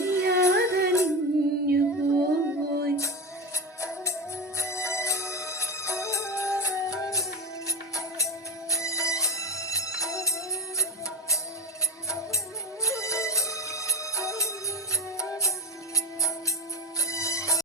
See.